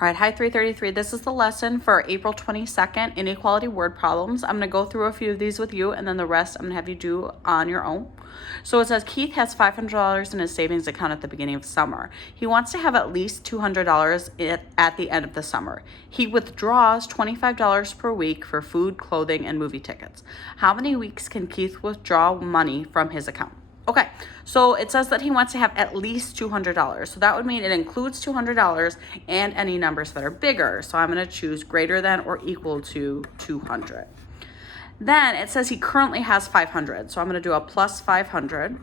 All right, hi 333. This is the lesson for April 22nd, inequality word problems. I'm going to go through a few of these with you, and then the rest I'm going to have you do on your own. So it says Keith has $500 in his savings account at the beginning of summer. He wants to have at least $200 at the end of the summer. He withdraws $25 per week for food, clothing, and movie tickets. How many weeks can Keith withdraw money from his account? Okay, so it says that he wants to have at least $200. So that would mean it includes $200 and any numbers that are bigger. So I'm going to choose greater than or equal to 200. Then it says he currently has 500. So I'm going to do a plus 500.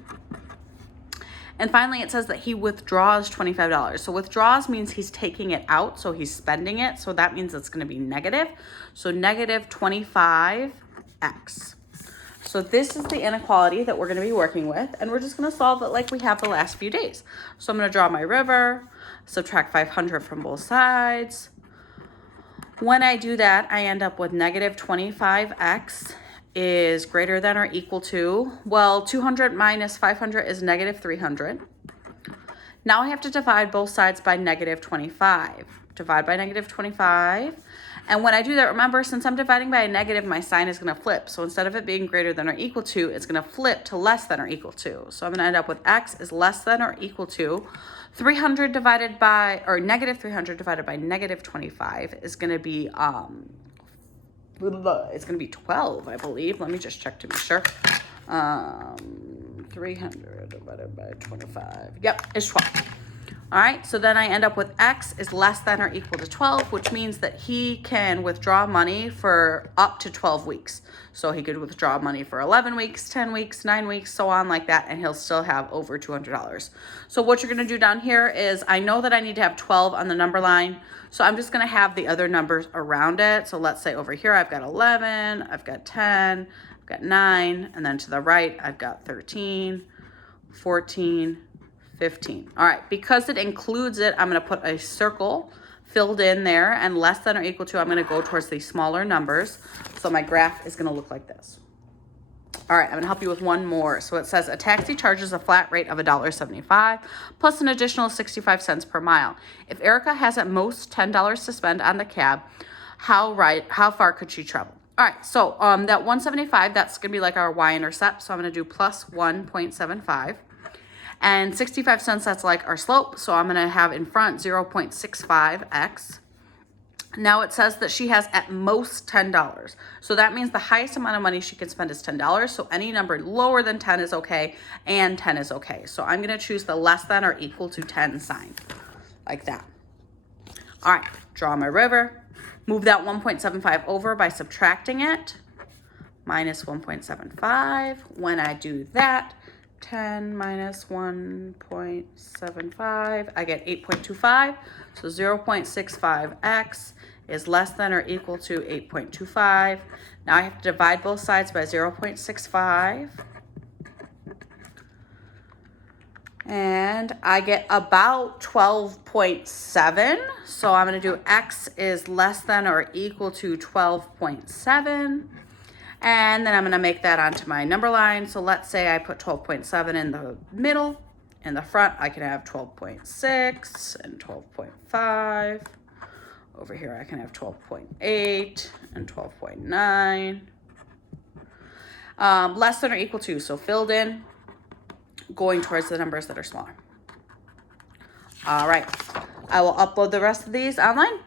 And finally, it says that he withdraws $25. So withdraws means he's taking it out. So he's spending it. So that means it's going to be negative. So negative 25x. So this is the inequality that we're going to be working with, and we're just going to solve it like we have the last few days. So I'm going to draw my river, subtract 500 from both sides. When I do that, I end up with negative 25x is greater than or equal to, well, 200 minus 500 is negative 300. Now I have to divide both sides by negative 25. Divide by negative 25. And when I do that, remember, since I'm dividing by a negative, my sign is going to flip. So instead of it being greater than or equal to, it's going to flip to less than or equal to. So I'm going to end up with x is less than or equal to 300 divided by, or negative 300 divided by negative 25 is going to be, it's going to be 12, I believe. Let me just check to be sure. 300 divided by 25. Yep, it's 12. All right, so then I end up with x is less than or equal to 12, which means that he can withdraw money for up to 12 weeks. So he could withdraw money for 11 weeks, 10 weeks, 9 weeks, so on like that, and he'll still have over $200. So what you're going to do down here is, I know that I need to have 12 on the number line, so I'm just going to have the other numbers around it. So let's say over here I've got 11, I've got 10, I've got 9, and then to the right I've got 13, 14, 15. All right, because it includes it, I'm going to put a circle filled in there, and less than or equal to, I'm going to go towards the smaller numbers. So my graph is going to look like this. All right, I'm going to help you with one more. So it says a taxi charges a flat rate of $1.75 plus an additional 65 cents per mile. If Erica has at most $10 to spend on the cab, how far could she travel? All right, so that 175, that's going to be like our y-intercept. So I'm going to do plus 1.75. And 65 cents, that's like our slope. So I'm going to have in front 0.65x. Now it says that she has at most $10. So that means the highest amount of money she can spend is $10. So any number lower than 10 is okay, and 10 is okay. So I'm going to choose the less than or equal to 10 sign, like that. All right, draw my river. Move that 1.75 over by subtracting it. Minus 1.75. When I do that, 10 minus 1.75, I get 8.25. So 0.65x is less than or equal to 8.25. Now I have to divide both sides by 0.65. And I get about 12.7. So I'm going to do x is less than or equal to 12.7. And then I'm going to make that onto my number line. So let's say I put 12.7 in the middle. In the front, I can have 12.6 and 12.5. Over here, I can have 12.8 and 12.9. Less than or equal to, so filled in, going towards the numbers that are smaller. All right, I will upload the rest of these online.